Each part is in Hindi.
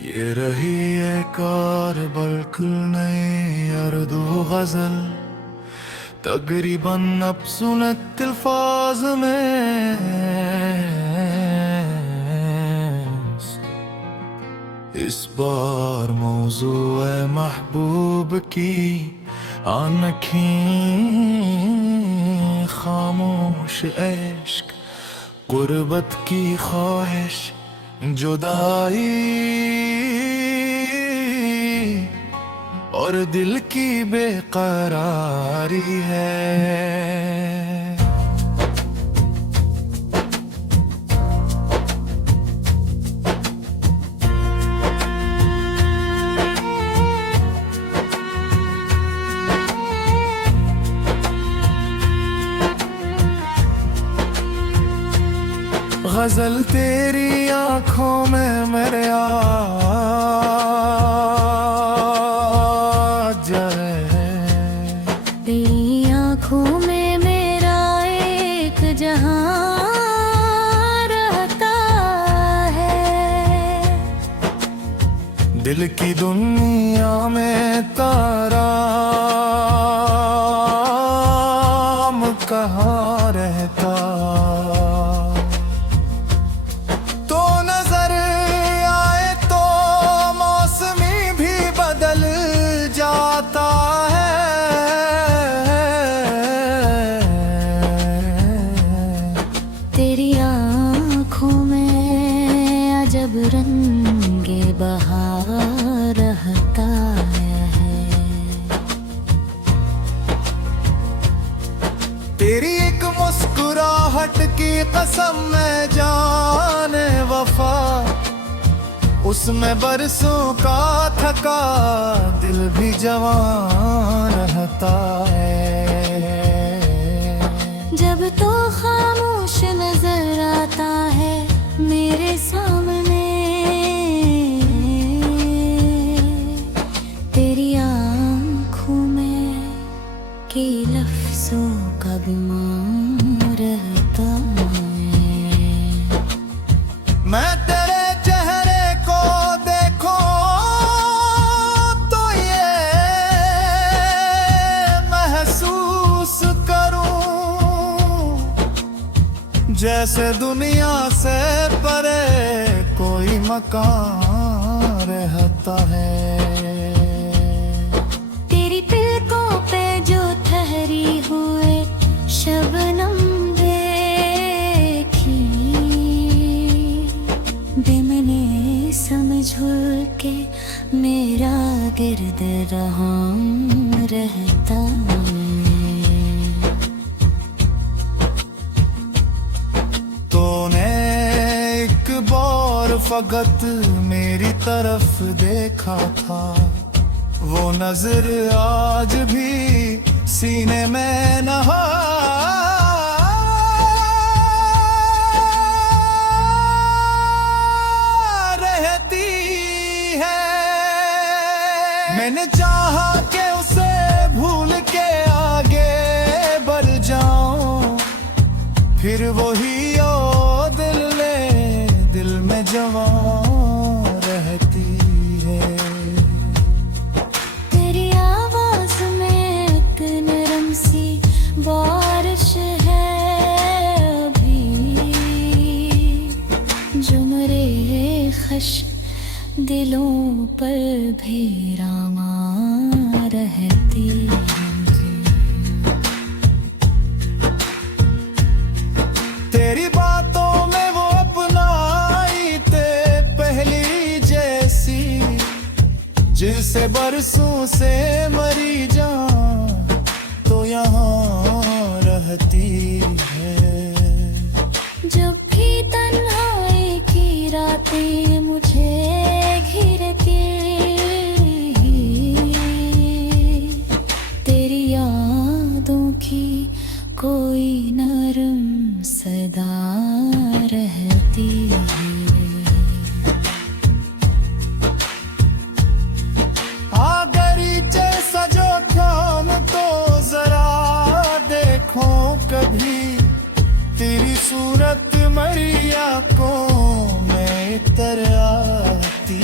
ये रही एक और बिल्कुल नई अर्दो गजल, तकरीबन अब सुनत अल्फाज में। इस बार मौजू है महबूब की अनखी खामोश इश्क, गुर्बत की ख्वाहिश, जुदाई और दिल की बेकरारी है। गजल तेरी आंखों में मेरे आ जाए, तेरी आंखों में मेरा एक जहां रहता है। दिल की दुनिया में तारा कहाँ रहता। तो नजर आए तो मौसमी भी बदल जाता है। तेरी आंखों में अजब रंगे बहार रहता है। तेरी एक मुस्कुराहट की कसम में जाने वफा, उसमें बरसों का थका दिल भी जवान रहता है। जब तो खामोश नजर आता है मेरे सामने, तेरी आंखों में के लफ्जों का बीमार रहता है। मैं तेरे चेहरे को देखो तो ये महसूस करूं, जैसे दुनिया से परे कोई मकान रहता है। तेरी पलकों पे जो ठहरी हुए शबनम देखी, बेमने समझ के मेरा गिर्द रहा रहता है। तूने एक बार फकत मेरी तरफ देखा था, वो नजर आज भी सीने में नहा रहती है। मैंने चाहा कि उसे भूल के आगे बढ़ जाऊं, फिर वही ओ दिल में जवान रहती है। तेरी आवाज में एक नरम सी बारिश है अभी, जो मेरे खश दिलों पर भी रामा रहती है। तेरी बातों में वो अपनाई ते पहली जैसी, जिनसे बरसों से मरी जान तो यहाँ रहती है। जब भी तन्हाई की रातें मुझे घिरती, तेरी यादों की कोई नरम सदा रहती है। आगरीचे सजो थाम तो जरा देखो कभी, तेरी सूरत मरी आंखों में इतर आती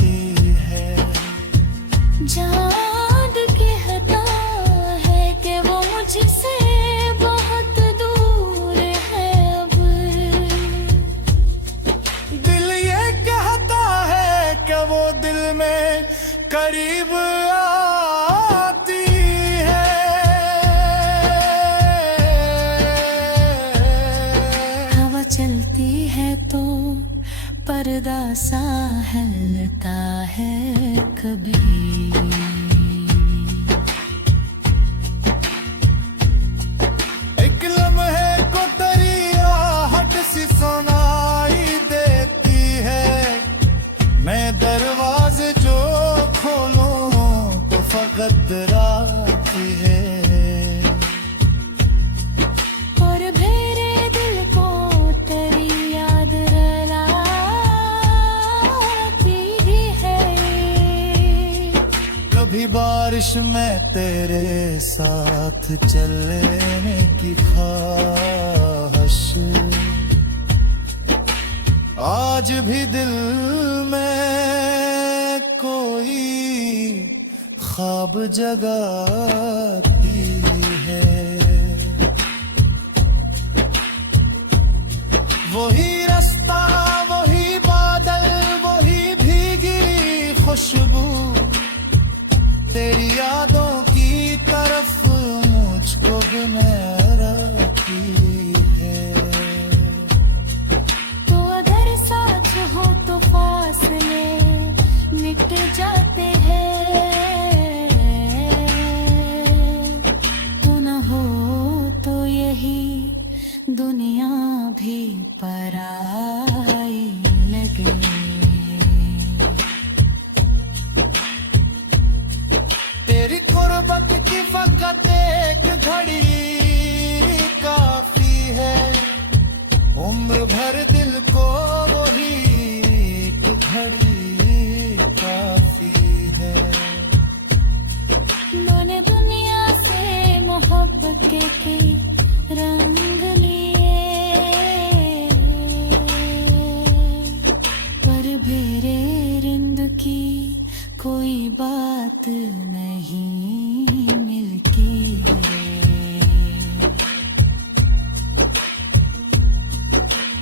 करीब आती है। हवा चलती है तो पर्दा सा हिलता है कभी। एक लम्हे को तेरी आहट सी सुनाई देती है। मैं दरवाजे जो खोलूं तो फकत राती है। और मेरे दिल को तेरी याद रुलाती ही है। कभी बारिश में तेरे साथ चलने की ख्वाहिश आज भी दिल में कोई ख्वाब जगाती है। वही रास्ता, वही बादल, वही भीगी खुशबू तेरी यादों की तरफ मुझको बुलाती है। तो अगर साथ हो तो फासले मिट जाते हैं। तो न हो तो यही दुनिया भी पराई लगे। तेरी कुर्बत की फकत एक घड़ी काफी है। उम्र भर दिल को वही एक घड़ी काफी है। मैंने दुनिया से मोहब्बत के कई रंग लिए, पर मेरे रिंद की कोई बात नहीं मिलती।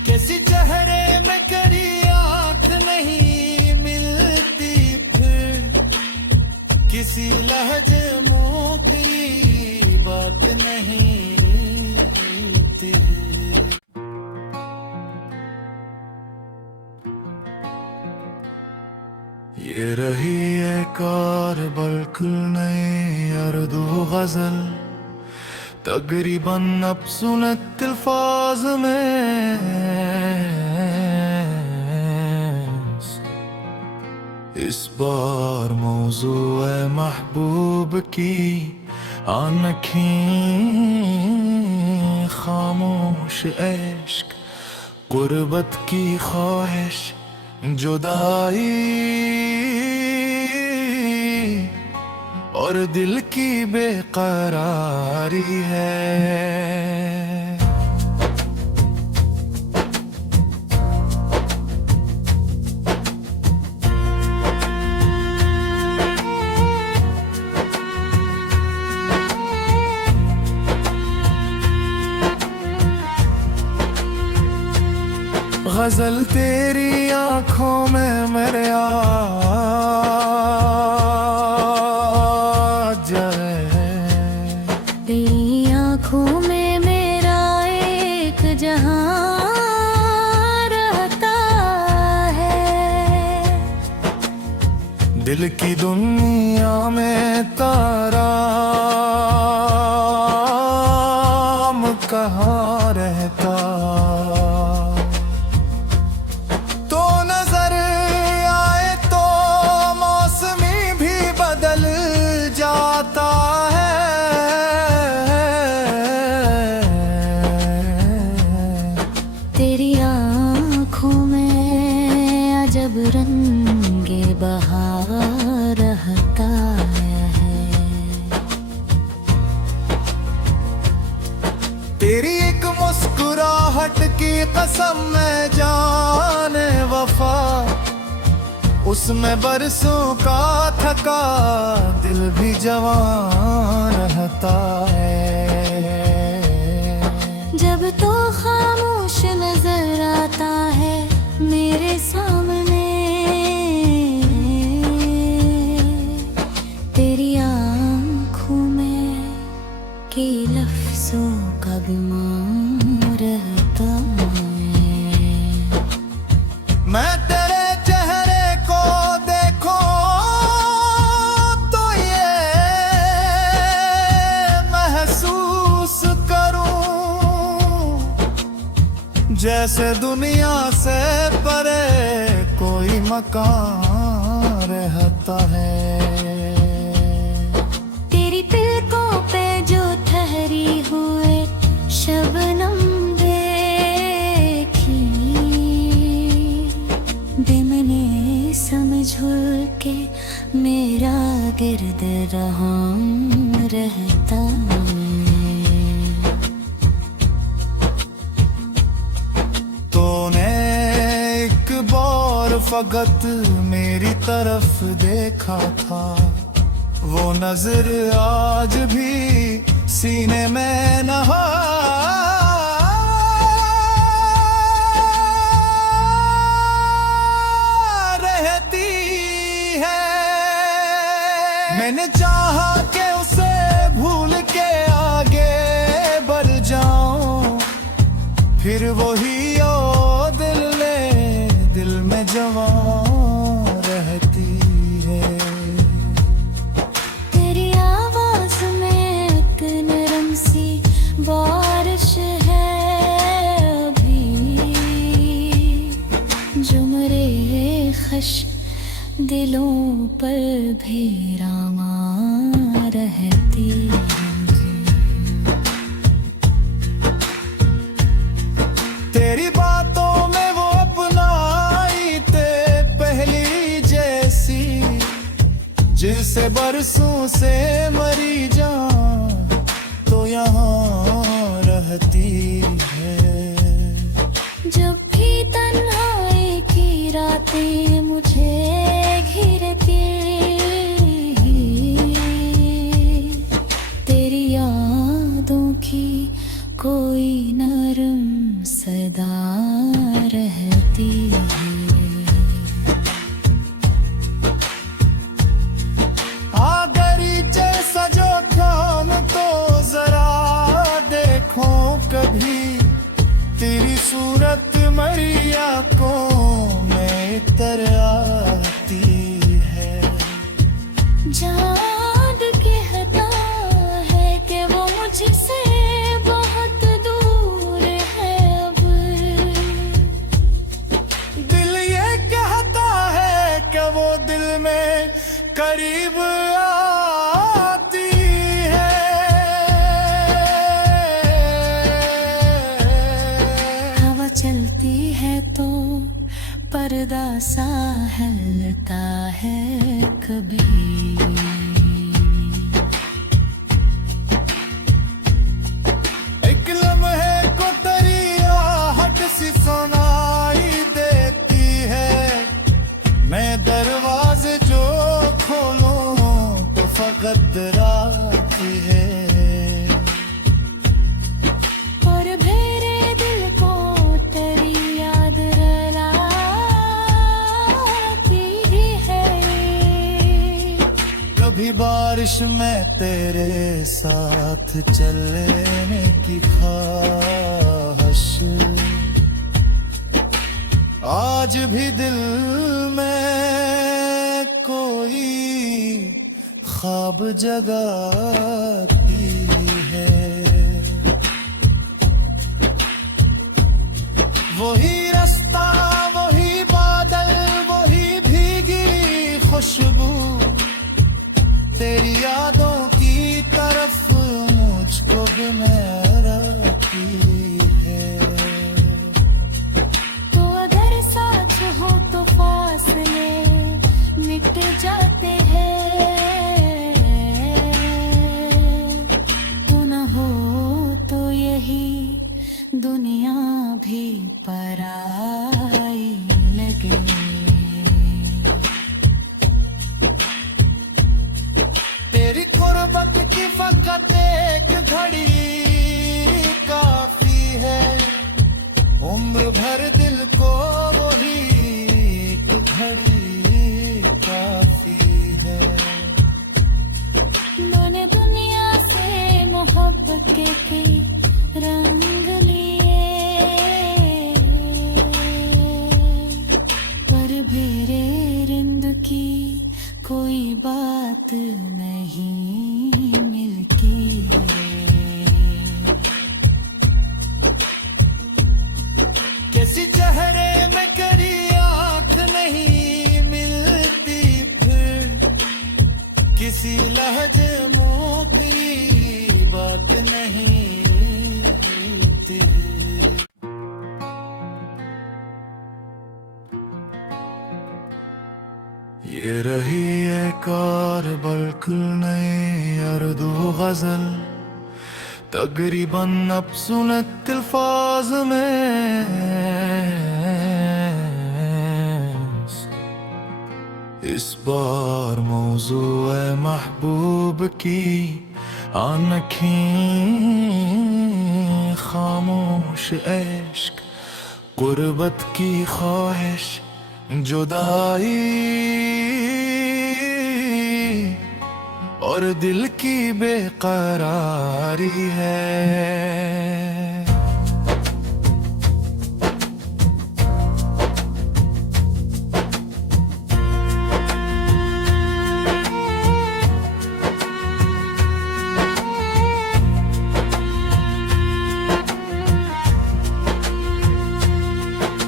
किसी चेहरे में करी आंख नहीं मिलती, फिर किसी लहजे मुंह की बात नहीं मिलती। ये रही एक और बिल्कुल नई उर्दू गजल, तकरीबन अब सुनत अल्फाज में। इस बार मौजू है महबूब की अनखी खामोश इश्क, गुर्बत की ख्वाहिश, जुदाई और दिल की बेकरारी है। गजल तेरी आंखों में मेरे आ जाए। तेरी आंखों में मेरा एक जहां रहता है। दिल की दुनिया में तारा कहाँ रहता। तो नजर आए तो मौसमी भी बदल जाता है। तेरी आंखों में अजब रंगे बहार रहता है। तेरी एक मुस्कुराहट की कसम मैं जाने वफा, उसमें बरसों का थका दिल भी जवान रहता है। जब तो खामोश नजर आता है मेरे सामने, जैसे दुनिया से परे कोई मकान रहता है। तेरी तिलकों पे जो ठहरी हुए शबनम देखी, दिमने समझ के मेरा गिर्द रहा रहता है। तूने एक बार फकत मेरी तरफ देखा था, वो नजर आज भी सीने में नहा रहती है। मैंने चाहा कि उसे भूल के आगे बढ़ जाऊं, फिर वही ओ दिल में जवां रहती है। तेरी आवाज में एक नरम सी बारिश है अभी, जो मेरे खश दिलों पर भी रामा रहती है। तेरी बातों में वो अपनाई ते पहली जैसी, जिनसे बरसों से मरी जान तो यहाँ रहती है। जब भी तन्हाई की रातें मुझे घिरती, तेरी यादों की कोई नरम सदा रहती है। आगरी जैसा जो काम तो जरा देखो कभी, तेरी सूरत मरी आंखों में इतर आती है। चाँद कहता है कि वो मुझसे बहुत दूर है अब, दिल ये कहता है कि वो दिल में करीब आती है। हवा चलती है तो पर्दा सा हिलता है कभी। एक लम्हे को तेरी आहट सी सुनाई देती है, मैं दरवाजे जो खोलूं तो फकत राती है। और मेरे दिल को तेरी याद रुलाती है। कभी बारिश में तेरे साथ चलने की ख्वाहिश आज भी दिल में कोई ख्वाब जगाती है। वही रास्ता, वही बादल, वही भीगी खुशबू, तेरी यादों की तरफ मुझको भी मेराती है। तो अगर साथ हो तो फासले मिट जाते हैं, तो न हो तो यही दुनिया भी पराई लगे। तेरी कुर्बत की फकत एक घड़ी काफी है, उम्र भर दिल को वही एक घड़ी काफी है। मैंने दुनिया से मोहब्बत के कई रंग लिए, पर मेरे रिंद की कोई बात नहीं मिलती है। जैसी चेहरे में करी आंख नहीं मिलती, फिर किसी लहजे मुंह की बात नहीं मिलती। ये रही एक और बिल्कुल नई उर्दू गजल, तकरीबन अब सुनत अल्फाज में। इस बार मौजू है महबूब की अनखी खामोश इश्क, गुर्बत की ख्वाहिश, जुदाई और दिल की बेकरारी है।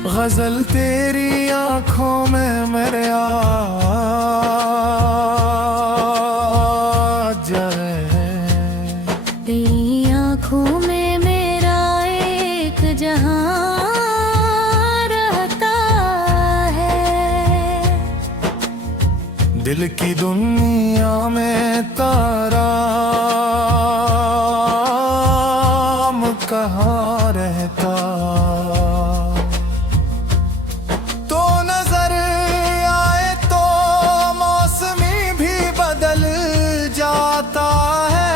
गजल तेरी आंखों में मेरे आ जाए, तेरी आँखों में मेरा एक जहां रहता है। दिल की दुनिया में तारा कहाँ रहता। तो नजर आए तो मौसमी भी बदल जाता है।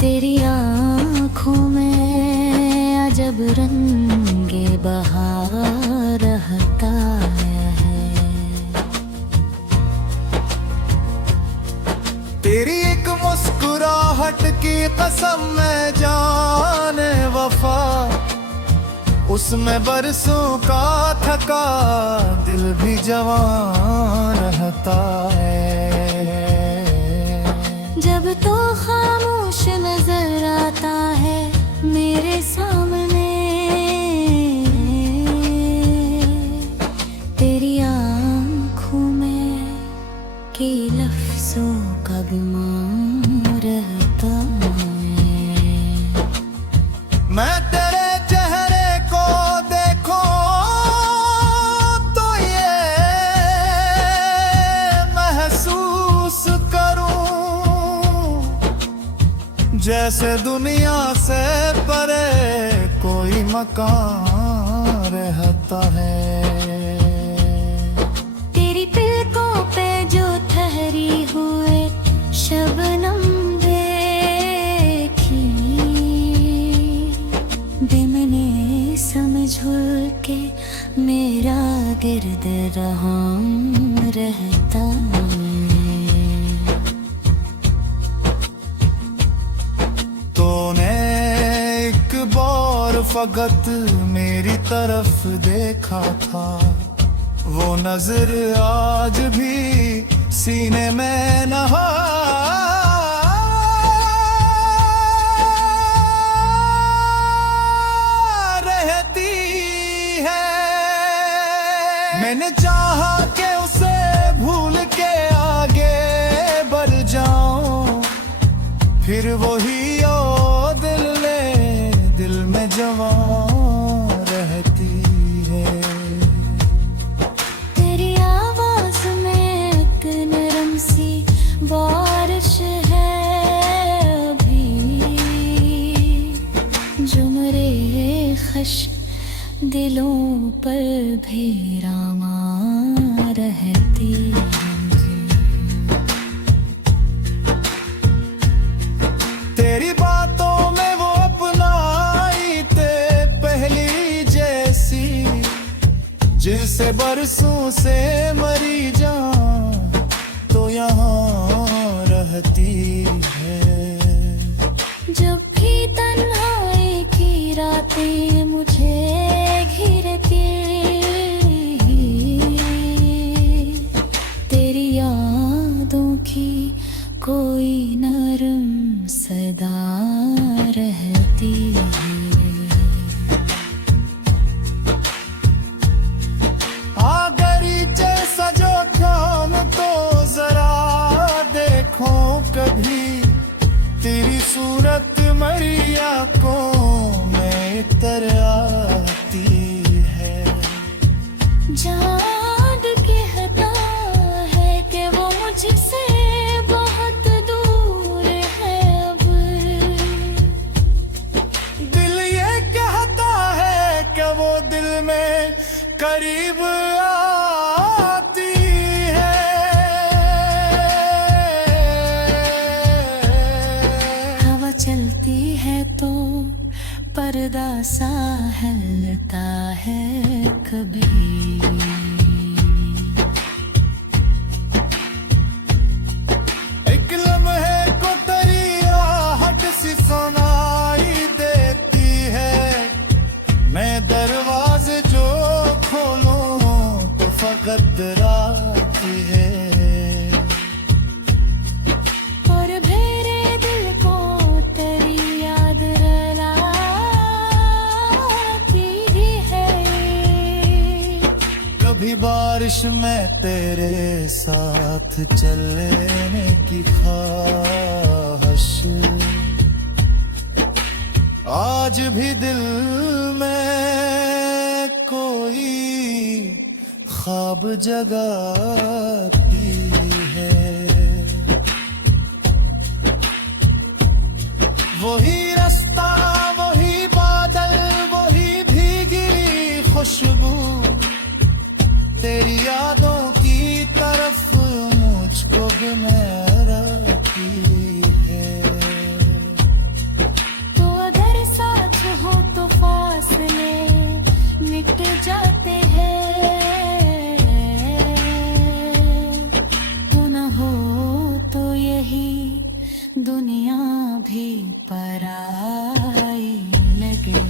तेरी आँखों में अजब रंगे बहार रहता है। तेरी एक मुस्कुराहट की कसम में जाने वफा, उसमें बरसों का थका दिल भी जवान रहता है। जब तो खामोश नजर आता है मेरे सामने, तेरी आँखों में के लफ्जों का गुमान रहता है। मैं तेरे चेहरे को देखो तो ये महसूस करूं, जैसे दुनिया से परे कोई मकान रहता है। तेरी पलकों पे जो ठहरी हुए शबनम देखी, दिमने समझ के मेरा गिर्द रहा रहता है। तूने एक बार फकत मेरी तरफ देखा था, वो नजर आज भी सीने में नहा रहती है। मैंने चाहा कि उसे भूल के आगे बढ़ जाऊं, फिर वही ओ दिल में जवान रहती है। तेरी आवाज में एक नरम सी बारिश है अभी, जो मेरे खश दिलों पर भी रामा रहती है। तेरी बातों में वो अपनाई ते पहली जैसी, जिससे बरसों से मरी जान तो यहाँ रहती है। जब भी तन्हाई की रातें मुझे घिरती, तेरी यादों की कोई नरम सदा रहती है। आगरीचे सजो ध्यान तो जरा देखो कभी, तेरी सूरत मरी आंखों में तर आती है। चाँद कहता है कि वो मुझसे बहुत दूर है अब, दिल ये कहता है कि वो दिल में करीब आती है। हवा चलती है तो पर्दा सा हिलता है कभी। एक लम्हे को तेरी आहट सी सुनाई देती है, मैं दरवाजे जो खोलूं तो फकत राती है। और मेरे दिल को तेरी याद रुलाती है। कभी बारिश में तेरे साथ चलने की ख्वाहिश, आज भी दिल में कोई ख्वाब जगाती है। वही रास्ता, वही बादल, वही भीगी खुशबू, तेरी यादों की तरफ मुझको भी मेराती है। तो अगर साथ हो तो फासले मिट जाते हैं, तो न हो तो यही दुनिया भी पराई लगे।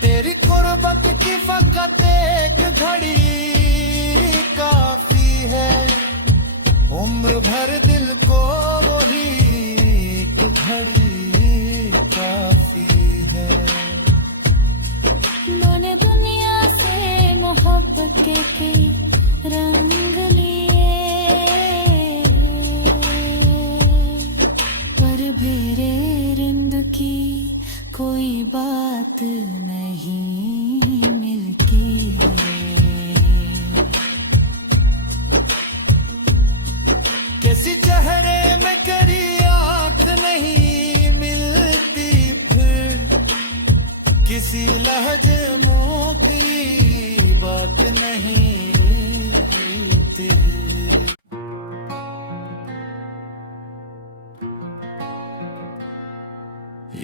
तेरी कुर्बत की फकत एक घड़ी काफी है, उम्र भर दिल को वही एक घड़ी काफी है। मैंने दुनिया से मोहब्बत के कई रंग लिए, पर मेरे रिंद की कोई बात नहीं मिलती है। किसी चेहरे में करी आंख नहीं मिलती, फिर किसी लहजे मुंह की बात नहीं मिलती।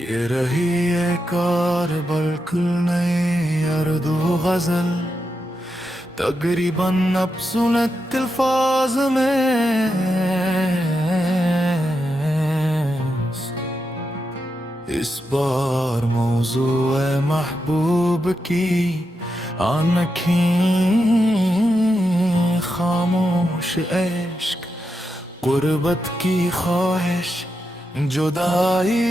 ये रही एक और बिल्कुल नई अर्दो गजल, तकरीबन अब सुनत अल्फाज में। इस बार मौजू है महबूब की अनखी खामोश इश्क, गुर्बत की ख्वाहिश, जुदाई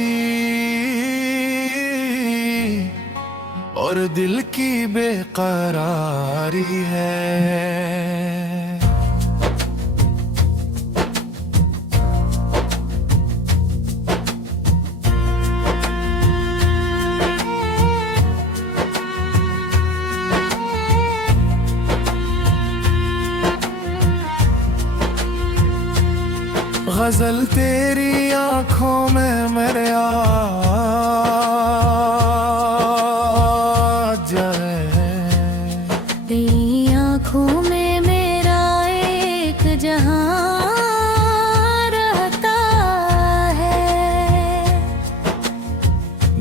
और दिल की बेकरारी है। गजल तेरी आंखों में मेरे आ जाए, तेरी आँखों में मेरा एक जहां रहता है।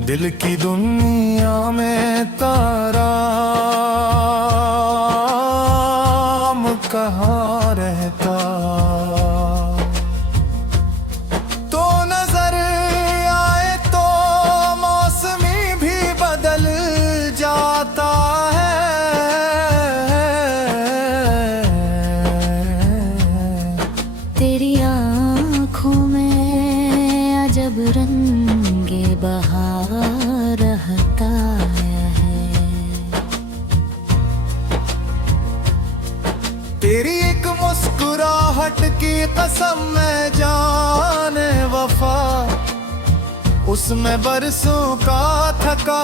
दिल की दुनिया में तारा कहाँ रहता, तो नजर आए तो मौसमी भी बदल जाता है। तेरी आँखों में अजब रंगे बहार रहता है। तेरी एक मुस्कुराहट की कसम मैं जाने वफा, उसमें बरसों का थका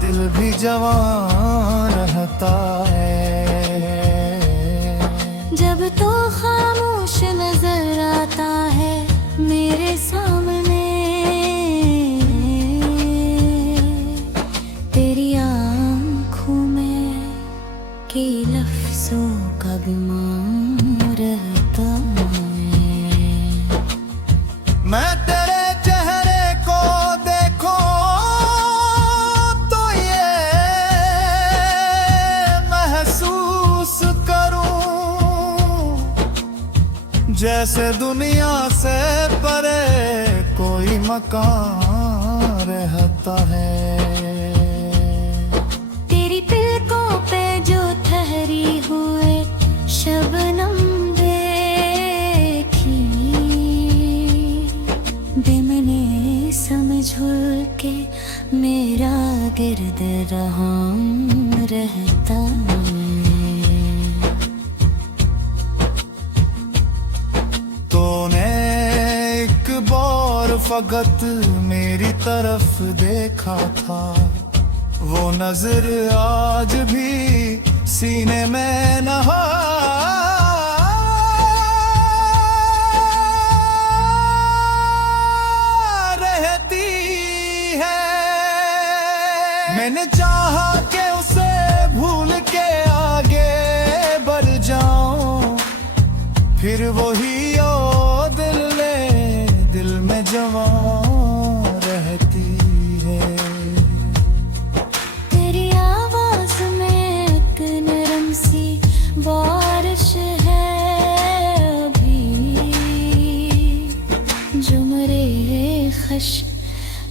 दिल भी जवान रहता है। जब तो खामोश नजर आता है मेरे सामने, तेरी आँखों में के लफ्जों का बीमार रहता है। मैं तेरे चेहरे को देखूं तो ये महसूस करूं जैसे दुनिया से परे कोई मकान रहता है। तेरी पलकों पे जो ठहरी हुए शबनम देखी, बेमने समझ के मेरा गिर्द रहा रहता है। तूने एक बार फकत मेरी तरफ देखा था, वो नजर आज भी सीने में नहा रहती है। मैंने चाहा कि उसे भूल के आगे बढ़ जाऊं, फिर वही ओ दिल में जवान रहती है। तेरी आवाज में एक नरम सी बारिश है अभी, जो मेरे खश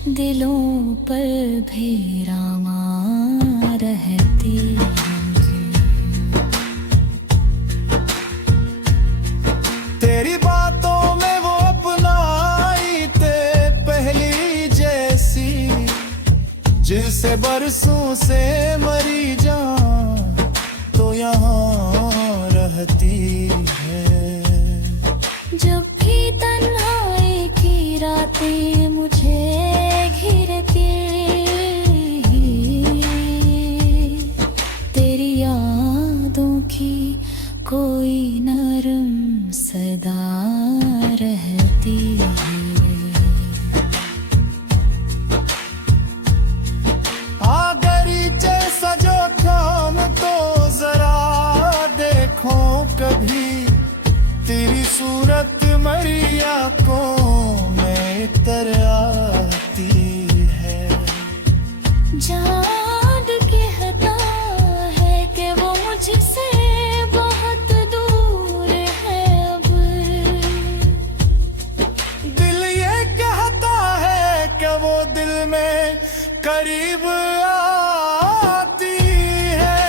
दिलों पर भी रामा रहती है। तेरी बातों में वो अपनाई ते पहली जैसी, जिससे बरसों से मरी जान तो यहाँ रहती है। जब भी तन्हाई की रातें मुझे घिरती, तेरी यादों की कोई नरम सदा रहती है। जैसा जो काम तो जरा देखो कभी, तेरी सूरत मरी आंखों में तर आती है। जान कहता है कि वो मुझसे बहुत दूर है अब, दिल ये कहता है कि वो दिल में करीब आती है।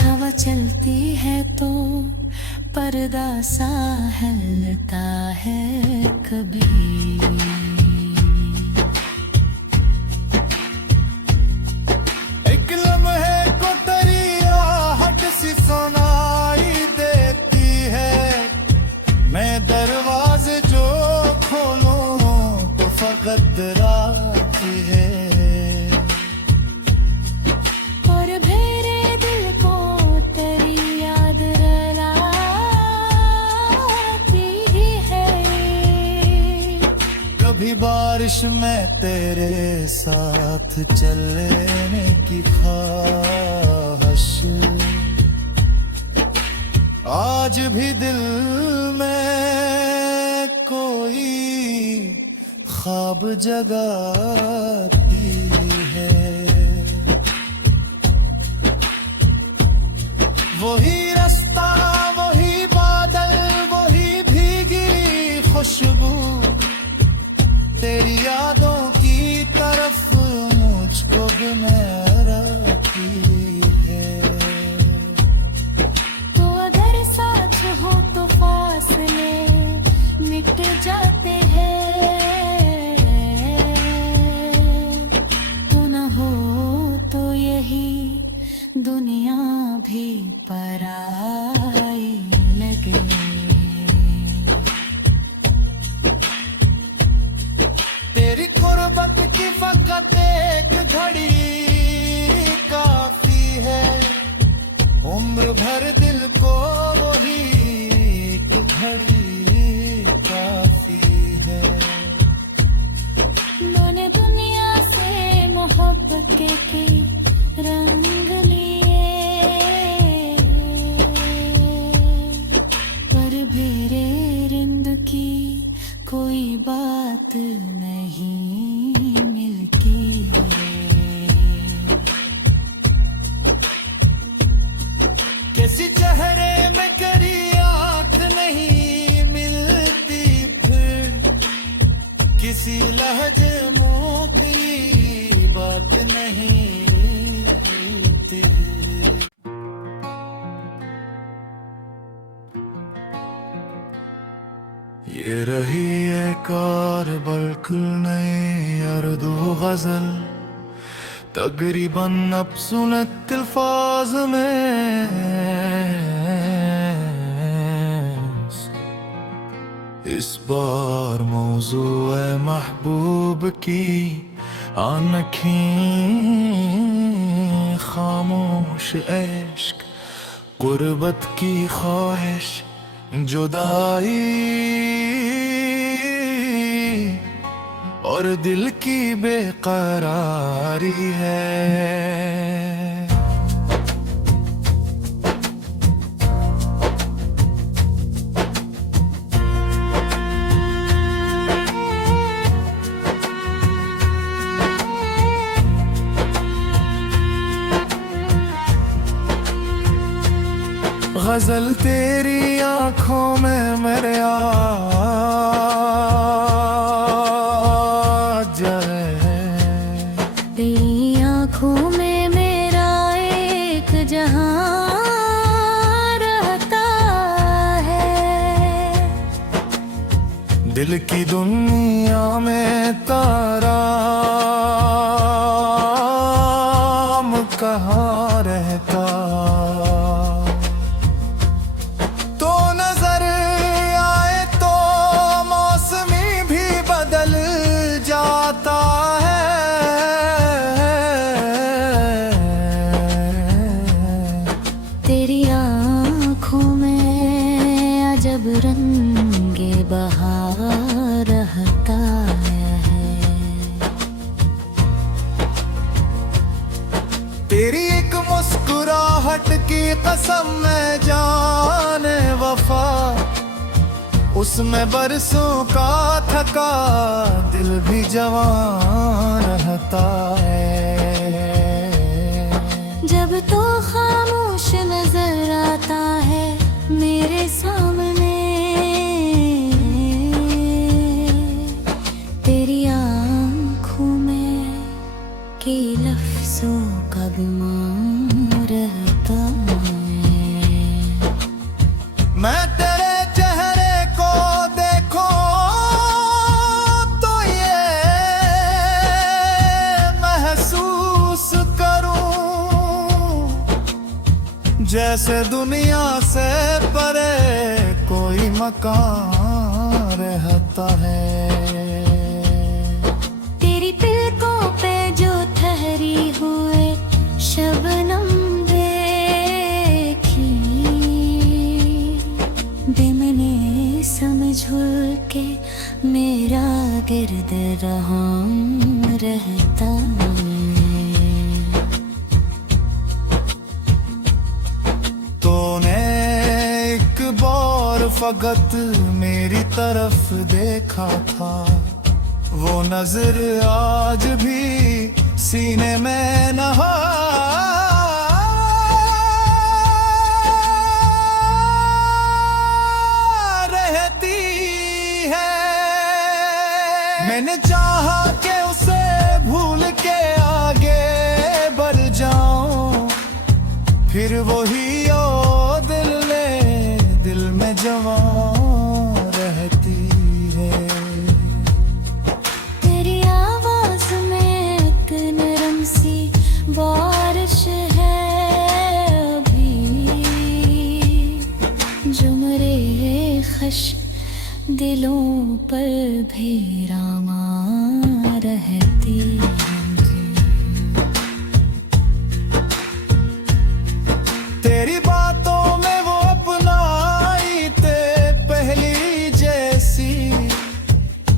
हवा चलती है तो पर्दा सा हिलता है कभी। एक लम्हे को तेरी आहट सी सुनाई देती है, मैं दरवाजे जो खोलूं तो फकत राती है। और मेरे दिल को तेरी याद रुलाती है। कभी बारिश में तेरे साथ चलने की ख्वाहिश आज भी दिल में कोई ख्वाब जगाती है। वही रास्ता, वही बादल, वही भीगी खुशबू, तेरी यादों की तरफ मुझको गुनहराती है। तो अगर के। तेरी कुर्बत की फकत एक घड़ी काफी है, उम्र भर दिल को वही एक घड़ी काफी है। मैंने दुनिया से मोहब्बत के कई रंग लिए, पर मेरे रिंद की कोई बात नहीं मिलती। किसी चेहरे में करी आंख नहीं मिलती, फिर किसी लहजे मुंह की बात नहीं मिलती। ये रही एक और बिल्कुल नई अर्दो गजल, तकरीबन अब सुनत अल्फाज में। इस बार मौजू है महबूब की अनखी खामोश इश्क, गुर्बत की ख्वाहिश, जुदाई और दिल की बेकरारी है। गजल तेरी आंखों में मेरे आ जाए, तेरी आंखों में मेरा एक जहां रहता है। दिल की दुनिया में तारा कहाँ रहता। तो नजर आए तो मौसमी भी बदल जाता है। तेरी आँखों में अजब रंगे बहार रहता है। तेरी एक मुस्कुराहट की कसम में जाने वफा, उसमें बरसों का थका दिल भी जवान रहता है। जब तो खामोश नजर आता है मेरे सामने, तेरी आँखों में के लफ्जों का गुमान रहता है। मैं तेरे चेहरे को देखो तो ये महसूस करूं, जैसे दुनिया से परे कोई मकान रहता है। तेरी पलकों पे जो ठहरी हुए शबनम देखी, बेमने समझ के मेरा गिर्द रहा रहता है। तूने एक बार फकत मेरी तरफ देखा था, वो नजर आज भी सीने में नहा रहती है। मैंने चाहा कि उसे भूल के आगे बढ़ जाऊं, फिर वही ओ दिल में जवान रहती है। तेरी आवाज में एक नरम सी बारिश है अभी, जो मेरे दिलकश दिलों पर भी रामा रहती है। तेरी बातों में वो अपनाई ते पहली जैसी,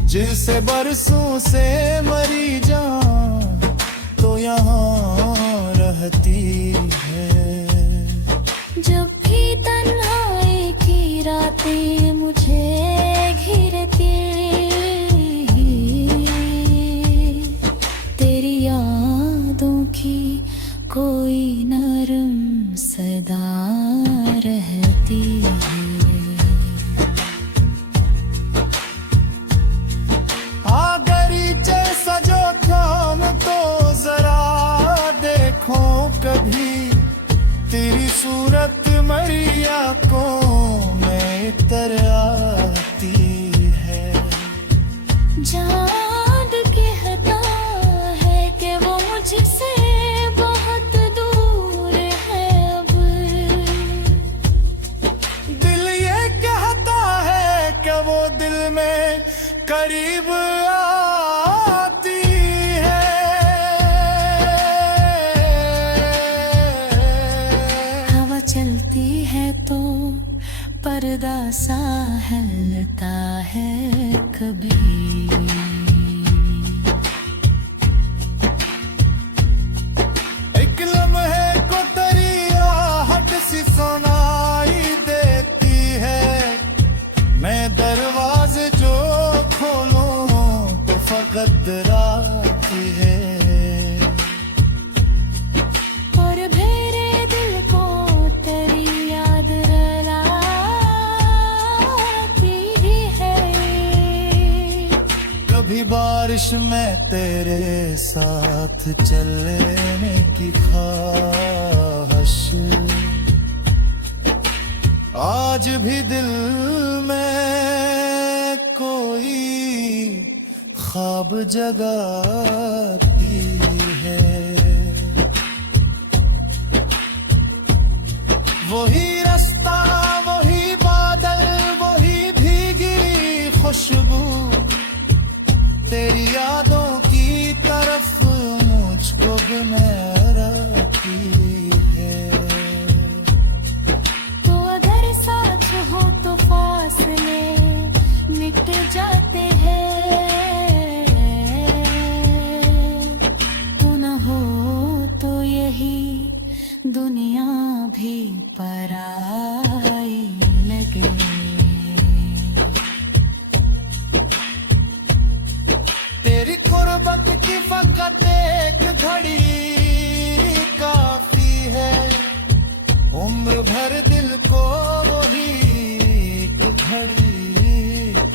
जिसे बरसों से मरी जान तो यहाँ रहती है। जब भी तन्हाई की रातें मुझे घिरती, तेरी यादों की कोई नरम सदा रहती है। आगरीचे सजो थाम तो जरा देखो कभी, तेरी सूरत मरिया को में इतर आती है। चाँद कहता है कि वो मुझसे बहुत दूर है अब, दिल ये कहता है कि वो दिल में करीब आती है। हवा चलती है तो पर्दा सा हिलता है कभी। एक लम्हे को तेरी आहट सी सुनाई देती है, मैं दरवाजे जो खोलूं तो फकत राती है। और मेरे दिल को तेरी याद रुलाती है। कभी बारिश में तेरे साथ चलने की ख्वाहिश आज भी दिल में कोई ख्वाब जगाती है। वही रास्ता, वही बादल, वही भीगी खुशबू, तेरी यादों की तरफ मुझको बनाती है। तो अगर साथ हो तो फासले मिट जाते हैं, तो न हो तो यही दुनिया भी पराई लगे। तेरी कुर्बत की फकत एक घड़ी काफी है, उम्र भर दिल को वही एक घड़ी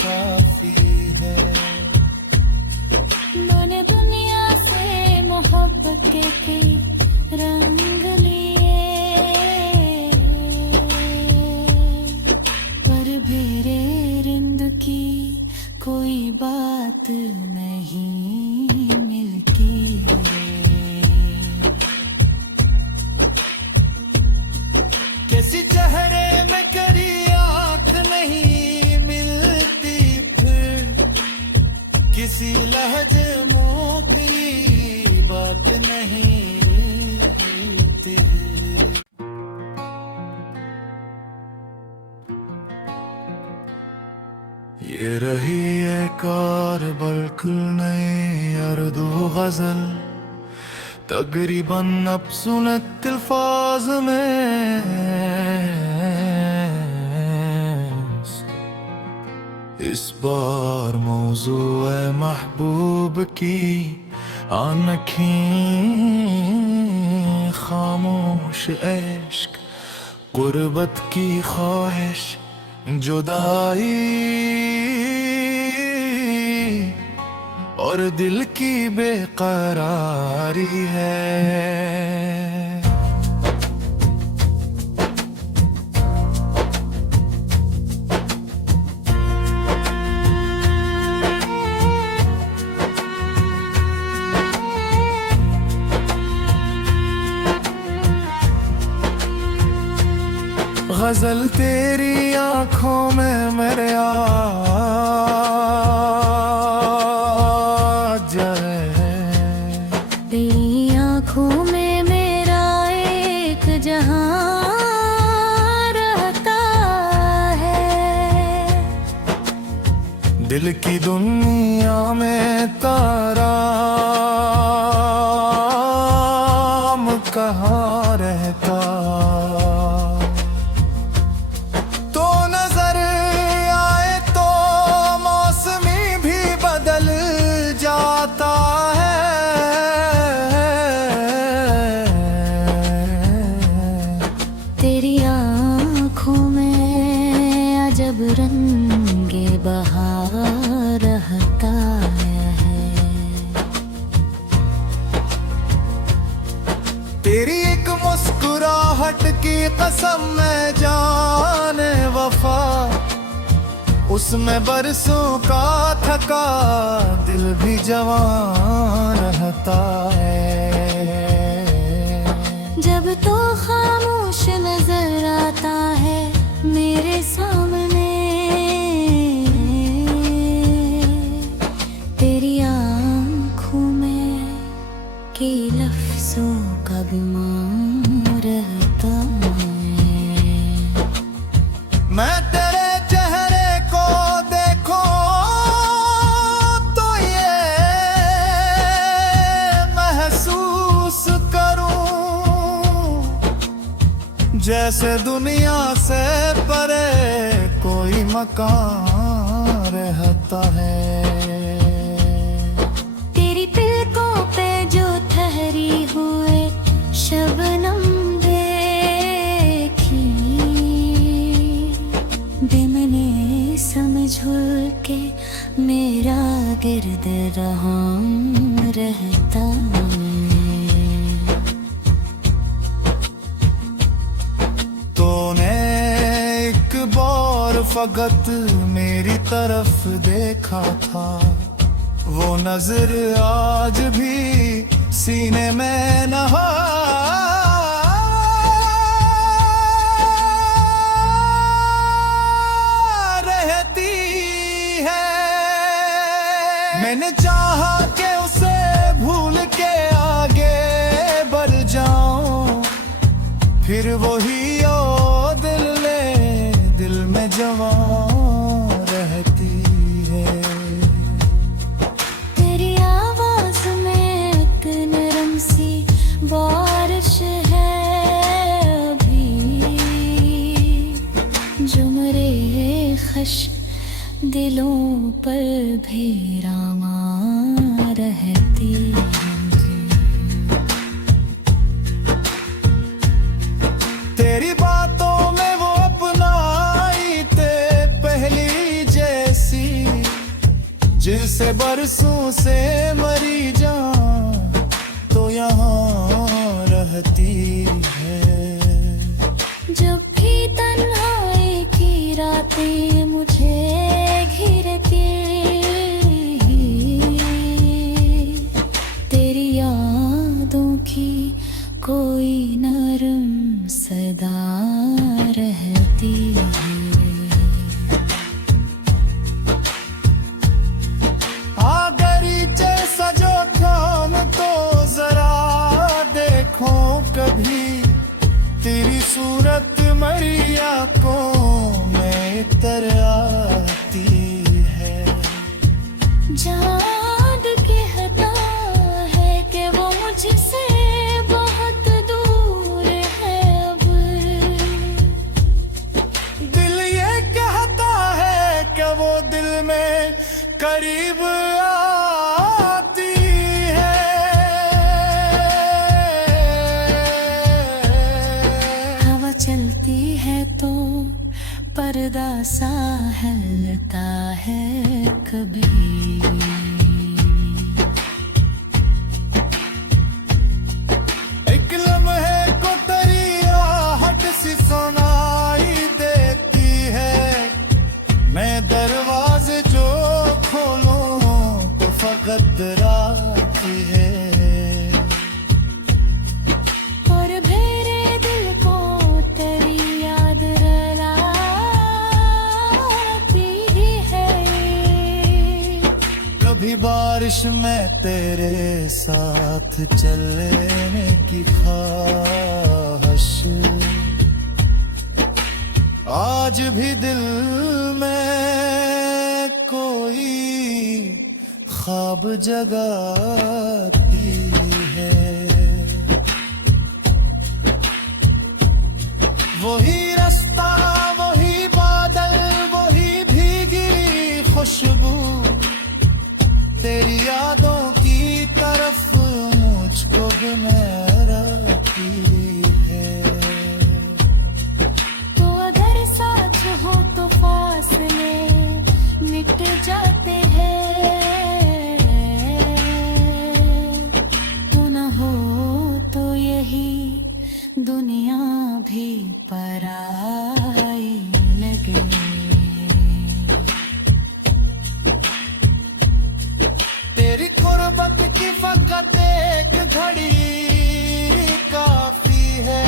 काफी है। मैंने दुनिया से मोहब्बत के कई रंग लिए, पर मेरे रिंद की कोई बात नहीं मिलती है। किसी चेहरे में करी आंख नहीं मिलती, फिर किसी लहजे मुंह की बात नहीं मिलती। ये रही एक और बिल्कुल नई अर्दो गजल, तकरीबन अब सुनत अल्फाज में इस बार मौजू है महबूब की अनखी खामोश इश्क, गुर्बत की ख्वाहिश, जुदाई और दिल की बेकरारी है। गजल तेरी आंखों में मेरे आ जाए। तेरी आंखों में मेरा एक जहां रहता है। दिल की दुनिया में तारा कहाँ रहता। तो नजर आए तो मौसमी भी बदल जाता है। तेरी आँखों में अजब रंगे बहार रहता है। तेरी एक मुस्कुराहट की कसम मैं जाने वफा, उसमें बरसों का थका दिल भी जवान रहता है। जब तो खामोश नजर आता है मेरे सामने, तेरी आँखों में के लफ्जों का बीमार रहता है। मैं तेरे चेहरे को देखो तो ये महसूस करूं जैसे दुनिया से परे कोई मकान रहता है। तेरी तिलकों पे जो ठहरी हुए शबनम देखी, दिमने समझ के मेरा गिर्द रहा रहता है। तूने एक बार फकत मेरी तरफ देखा था, वो नजर आज भी सीने में नहा रहती है। मैंने चाहा कि उसे भूल के आगे बढ़ जाऊं, फिर वही ओ दिल में जवान रहती है। तेरी आवाज में एक नरम सी बारिश है अभी, जो मेरे खश दिलों पर भी रामा रहती है। तेरी बातों में वो अपनाई ते पहली जैसी, जिनसे बरसों से मरी जान तो यहाँ रहती है। जब भी तन्हाई की रातें मुझे घिरती, तेरी यादों की कोई नरम सदा रहती है। आगरीचे सजो थाम तो जरा देखो कभी, तेरी सूरत मरी आंखों में इतर आती है। चाँद कहता है कि वो मुझसे बहुत दूर है अब, दिल ये कहता है कि वो दिल में करीब आती है। हवा चलती है तो पर्दा सा हिलता है कभी, एक लम्हे को तेरी आहट सी सुनाई देती है। मैं दरवाजे जो खोलूं तो फकत राती है। और मेरे दिल को तेरी याद रह ख्वाहिश में तेरे साथ चलने की ख्वाहिश आज भी दिल में कोई ख्वाब जगाती है। वही रास्ता, वही बादल, वही भीगी खुशबू तेरी यादों की तरफ मुझको भी मेराती है। तो अगर साथ हो तो फासले मिट जाते हैं, तो न हो तो यही दुनिया भी पराई लगे। तेरी कुर्बत की फकत एक घड़ी काफी है,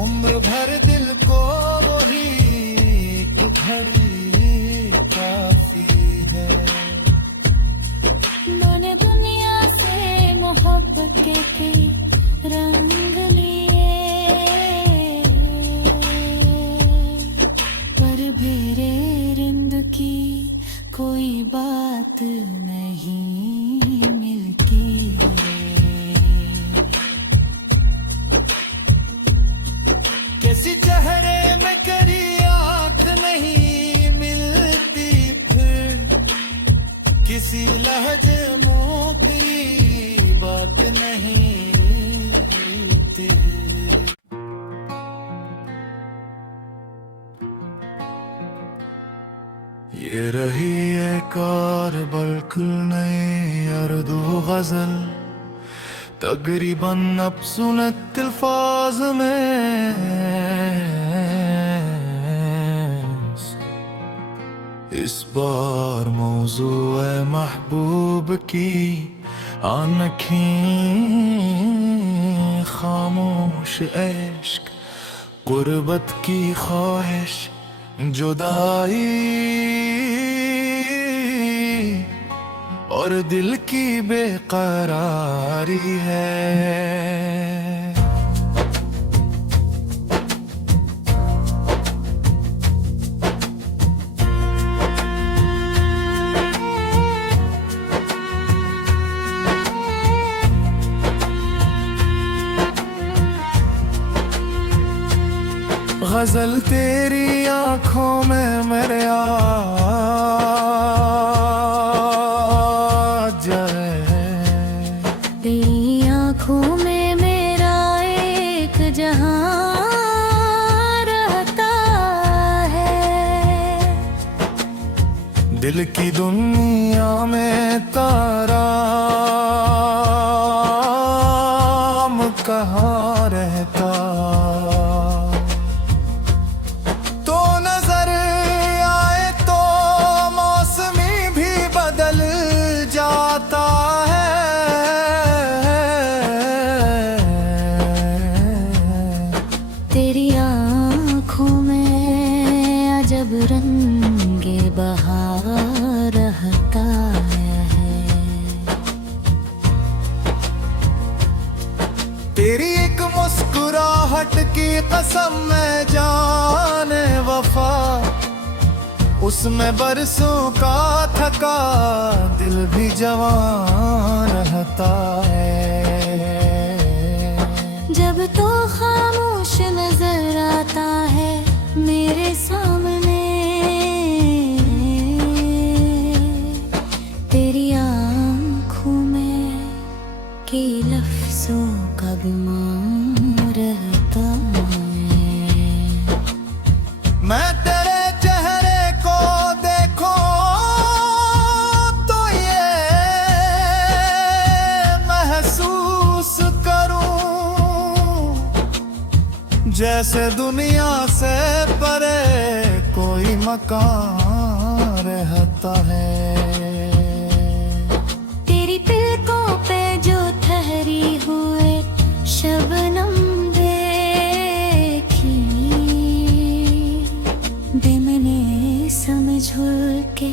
उम्र भर दिल को वही एक घड़ी काफी है। मैंने दुनिया से मोहब्बत के कई रंग लिए, पर मेरे रिंद की कोई बात नहीं मिलती। किसी चेहरे में करी आंख नहीं मिलती, फिर किसी लहजे मुंह की बात नहीं मिलती। ये रही एक और बिल्कुल नई अर्दू गजल, तकरीबन अब सुनत अल्फाज में इस बार मौजू है महबूब की अनखी खामोश इश्क, गुर्बत की ख्वाहिश, जुदाई और दिल की बेकरारी है। गजल तेरी आंखों में मेरे आ जाए, तेरी आँखों में मेरा एक जहां रहता है। दिल की दुनिया में तारा कहाँ रहता, तो नजर आए तो मौसमी भी बदल जाता है। तेरी आँखों में अजब रंगे बहार रहता है। तेरी एक मुस्कुराहट की कसम में जाने वफा, उसमें बरसों का थका दिल भी जवान रहता है। जब तो खामोश नजर आता है मेरे सामने, तेरी आँखों में के लफ्जों का गुमान रहता है। मैं तेरे चेहरे को देखूं तो ये महसूस करूं, जैसे दुनिया से परे कोई मकान रहता है। तेरी पलकों पे जो ठहरी हुए शबनम देखी, दे मैंने समझ झूल के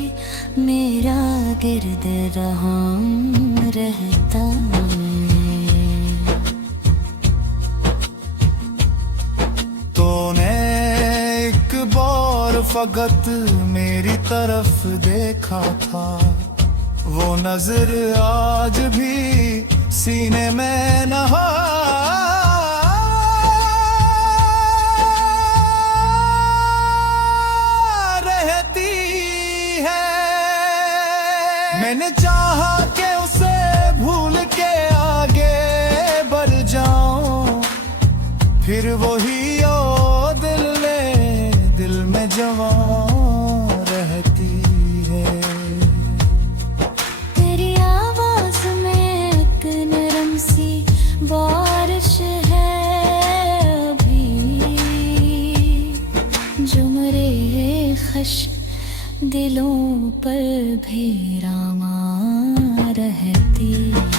मेरा गिर्द रहा रहता तूने एक बार फकत मेरी तरफ देखा था, वो नजर आज भी सीने में नहा रहती है। मैंने चाहा कि उसे भूल के आगे बढ़ जाऊं, फिर वही ओ दिल में जवां रहती है। तेरी आवाज में एक नरम सी बारिश है अभी, जो मेरे खश दिलों पर भी रामा रहती है।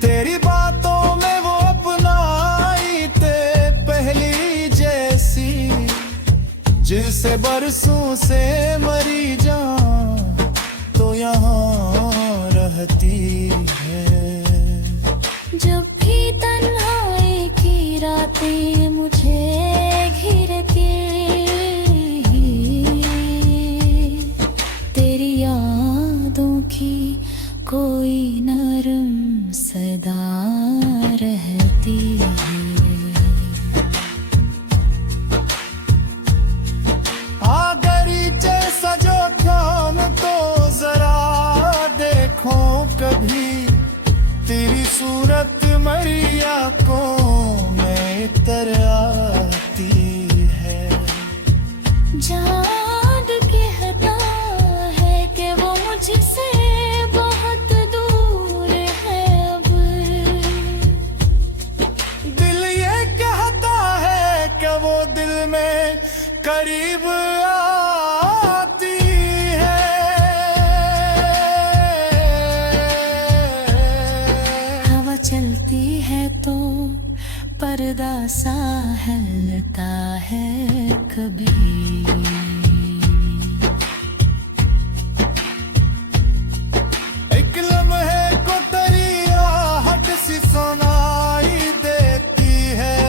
तेरी बातों में वो अपनाई ते पहली जैसी, जिससे बरसों से मरी जान तो यहाँ रहती है। जब भी तन्हाई की रातें मुझे घिरती, तेरी यादों की कोई नरम सदा रहती है। आगरी जैसा जो ध्यान तो जरा देखो कभी, तेरी सूरत मरी आंखों में इतर आती है। चाँद कहता है कि वो मुझसे बहुत दूर है अब, दिल ये कहता है कि वो दिल में करीब आती है। हवा चलती है तो पर्दा सा हिलता है कभी, एक लम्हे को तेरी आहट सी सुनाई देती है।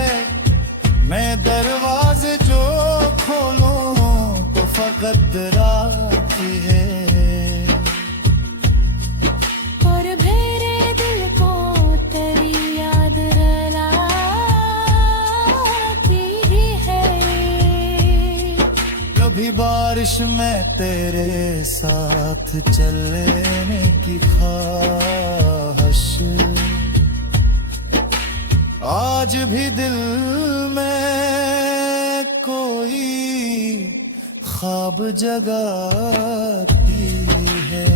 मैं दरवाजे जो खोलूं तो फकत राती है। और मेरे दिल को तेरी याद रुलाती है। कभी बारिश में तेरे साथ चलने की ख्वाहिश आज भी दिल में कोई ख्वाब जगाती है।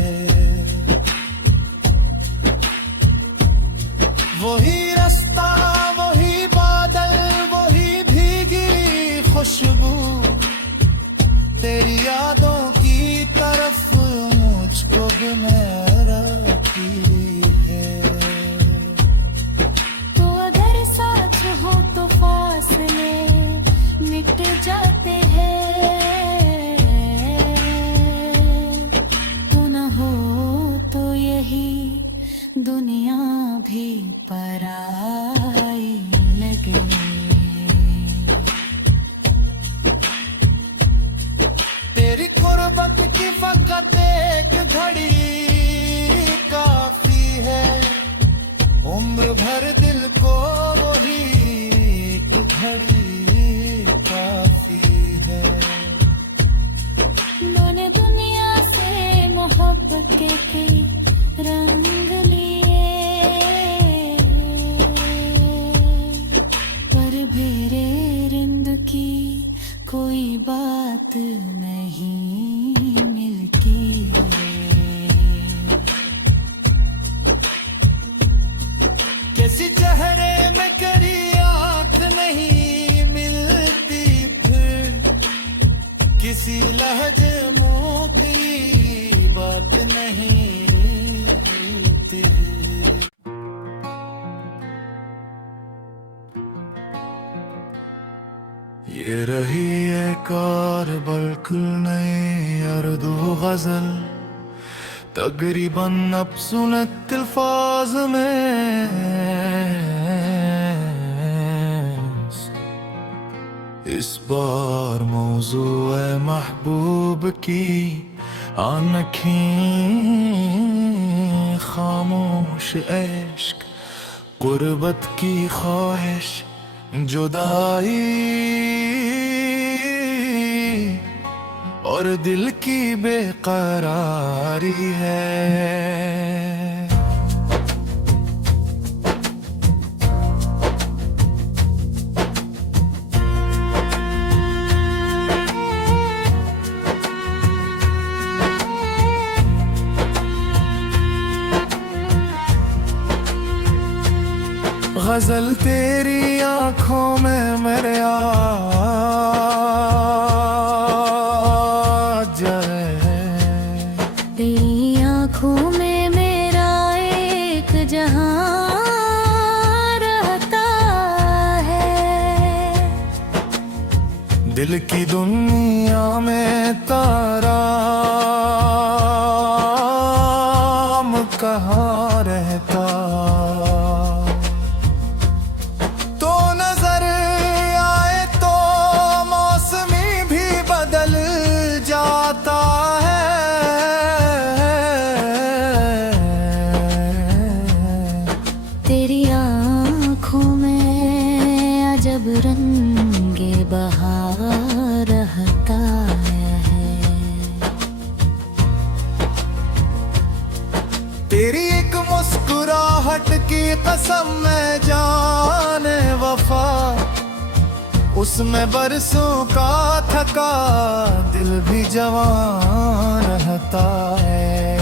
वही रास्ता, वही बादल, वही भीगी खुशबू, तेरी यादों की तरफ मुझको गुमराती है। तो अगर साथ हो तो फासले मिट जाते हैं, तो न हो तो यही दुनिया भी पराई लगे। तेरी कुर्बत की फकत एक घड़ी काफी है, उम्र भर दिल को वही एक घड़ी काफी है। मैंने दुनिया से मोहब्बत के कई रंग लिए, पर मेरे रिंद की कोई बात नहीं मिलती है। किसी चेहरे में करी आंख नहीं मिलती, फिर किसी लहजे मुंह की बात नहीं मिलती। ये रही एक और बिल्कुल नई उर्दू गजल, तकरीबन अब सुनत अल्फाज में। इस बार मौजू है महबूब की अनखी खामोश इश्क, गुर्बत की ख्वाहिश, जुदाई और दिल की बेकरारी है। गजल तेरी आंखों में मेरे आ जाए, तेरी आंखों में मेरा एक जहां रहता है। दिल की दुनिया में तारा कहाँ रहता। तो नजर आए तो मौसमी भी बदल जाता है। तेरी आँखों में अजब रंगे बहार रहता है। तेरी एक मुस्कुराहट की कसम मैं जाने वफा, उसमें बरसों का थका दिल भी जवान रहता है।